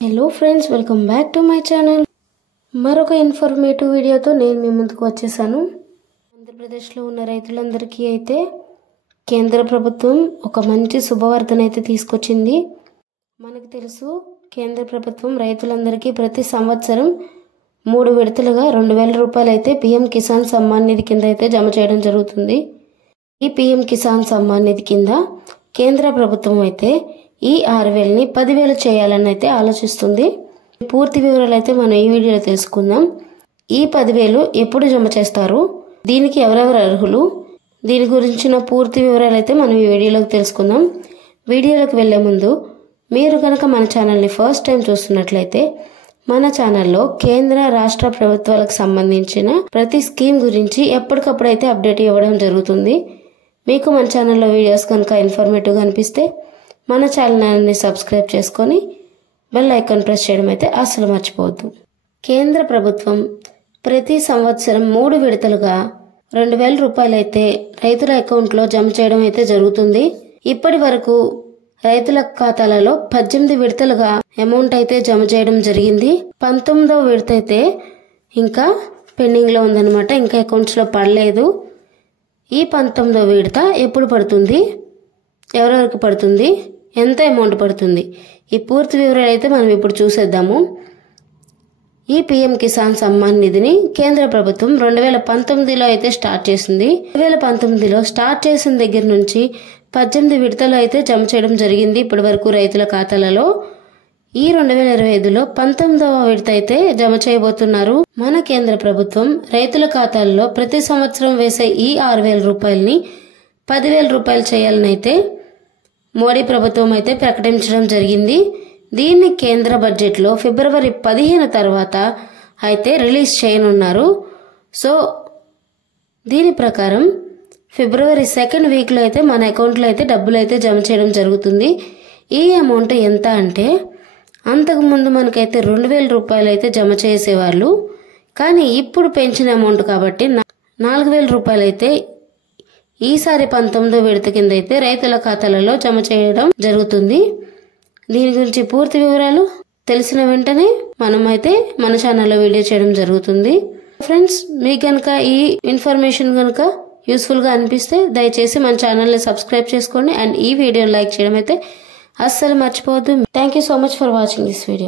Hello friends, welcome back to my channel. మరొక informative వీడియోతో నేను మీ ముందుకు వచ్చేసాను. ఆంధ్రప్రదేశ్లో ఉన్న రైతులందరికీ అయితే కేంద్ర ప్రభుత్వం ఒక మంచి శుభవార్తను అయితే తీసుకొచ్చింది. మనకు తెలుసు, కేంద్ర ప్రభుత్వం రైతులందరికీ ప్రతి సంవత్సరం 3 విడతలుగా 2,000 రూపాయలు అయితే పీఎం కిసాన్ సమ్మాన్ నిధి కింద అయితే జమ చేయడం జరుగుతుంది. ఈ పీఎం కిసాన్ సమ్మాన్ నిధి కింద కేంద్ర ప్రభుత్వం అయితే ఈ 6,000ని 10,000 చేయాలని అయితే ఆలోచిస్తుంది. పూర్తి వివరాలు అయితే మనం ఈ వీడియోలో తెలుసుకుందాం. ఈ 10,000 ఎప్పుడు జమ చేస్తారు, దీనికి ఎవరెవరు అర్హులు, దీని గురించిన పూర్తి వివరాలు అయితే మనం ఈ వీడియోలోకి తెలుసుకుందాం. వీడియోలోకి వెళ్లే ముందు మీరు కనుక మన ఛానల్ని ఫస్ట్ టైం చూస్తున్నట్లయితే మన ఛానల్లో కేంద్ర రాష్ట్ర ప్రభుత్వాలకు సంబంధించిన ప్రతి స్కీమ్ గురించి ఎప్పటికప్పుడు అయితే అప్డేట్ ఇవ్వడం జరుగుతుంది. మీకు మన ఛానల్లో వీడియోస్ కనుక ఇన్ఫర్మేటివ్గా అనిపిస్తే మన ఛానల్ని సబ్స్క్రైబ్ చేసుకొని బెల్ ఐకాన్ ప్రెస్ చేయడం అయితే అస్సలు మర్చిపోవద్దు. కేంద్ర ప్రభుత్వం ప్రతి సంవత్సరం 3 విడతలుగా 2,000 రూపాయలు అయితే రైతుల అకౌంట్లో జమ చేయడం అయితే జరుగుతుంది. ఇప్పటి వరకు రైతుల ఖాతాలలో 18 విడతలుగా అమౌంట్ అయితే జమ చేయడం జరిగింది. 19వ విడత అయితే ఇంకా పెండింగ్ లో ఉందన్నమాట, ఇంకా అకౌంట్స్ లో పడలేదు. ఈ 19వ విడత ఎప్పుడు పడుతుంది, ఎవరెవరికి పడుతుంది, ఎంత అమౌంట్ పడుతుంది, ఈ పూర్తి వివరాలు అయితే మనం ఇప్పుడు చూసేద్దాము. ఈ పీఎం కిసాన్ సమ్మాన్ నిధిని కేంద్ర ప్రభుత్వం 2019లో అయితే స్టార్ట్ చేసింది. 2019లో స్టార్ట్ చేసిన దగ్గర నుంచి 18 విడతలు అయితే జమ చేయడం జరిగింది ఇప్పటి వరకు రైతుల ఖాతాలలో. ఈ 2025లో 19వ విడత అయితే జమ చేయబోతున్నారు. మన కేంద్ర ప్రభుత్వం రైతుల ఖాతాల్లో ప్రతి సంవత్సరం వేసే ఈ 6,000 రూపాయలని 10,000 రూపాయలు చేయాలని అయితే మోడీ ప్రభుత్వం అయితే ప్రకటించడం జరిగింది. దీన్ని కేంద్ర బడ్జెట్లో ఫిబ్రవరి 15 తర్వాత అయితే రిలీజ్ చేయనున్నారు. సో దీని ప్రకారం ఫిబ్రవరి 2nd వీక్లో అయితే మన అకౌంట్లో అయితే డబ్బులు అయితే జమ చేయడం జరుగుతుంది. ఈ అమౌంట్ ఎంత అంటే, అంతకుముందు మనకైతే 2,000 రూపాయలు అయితే జమ చేసేవాళ్ళు, కానీ ఇప్పుడు పెంచిన అమౌంట్ కాబట్టి 4,000 రూపాయలు అయితే ఈసారి 19వ విడత కింద అయితే రైతుల ఖాతాలలో జమ చేయడం జరుగుతుంది. దీని గురించి పూర్తి వివరాలు తెలిసిన వెంటనే మనం అయితే మన ఛానల్లో వీడియో చేయడం జరుగుతుంది. ఫ్రెండ్స్, మీకు కనుక ఈ ఇన్ఫర్మేషన్ కనుక యూస్ఫుల్ గా అనిపిస్తే దయచేసి మన ఛానల్ని సబ్స్క్రైబ్ చేసుకోండి అండ్ ఈ వీడియోని లైక్ చేయడం అయితే అస్సలు మర్చిపోవద్దు. Thank you so much for watching this video.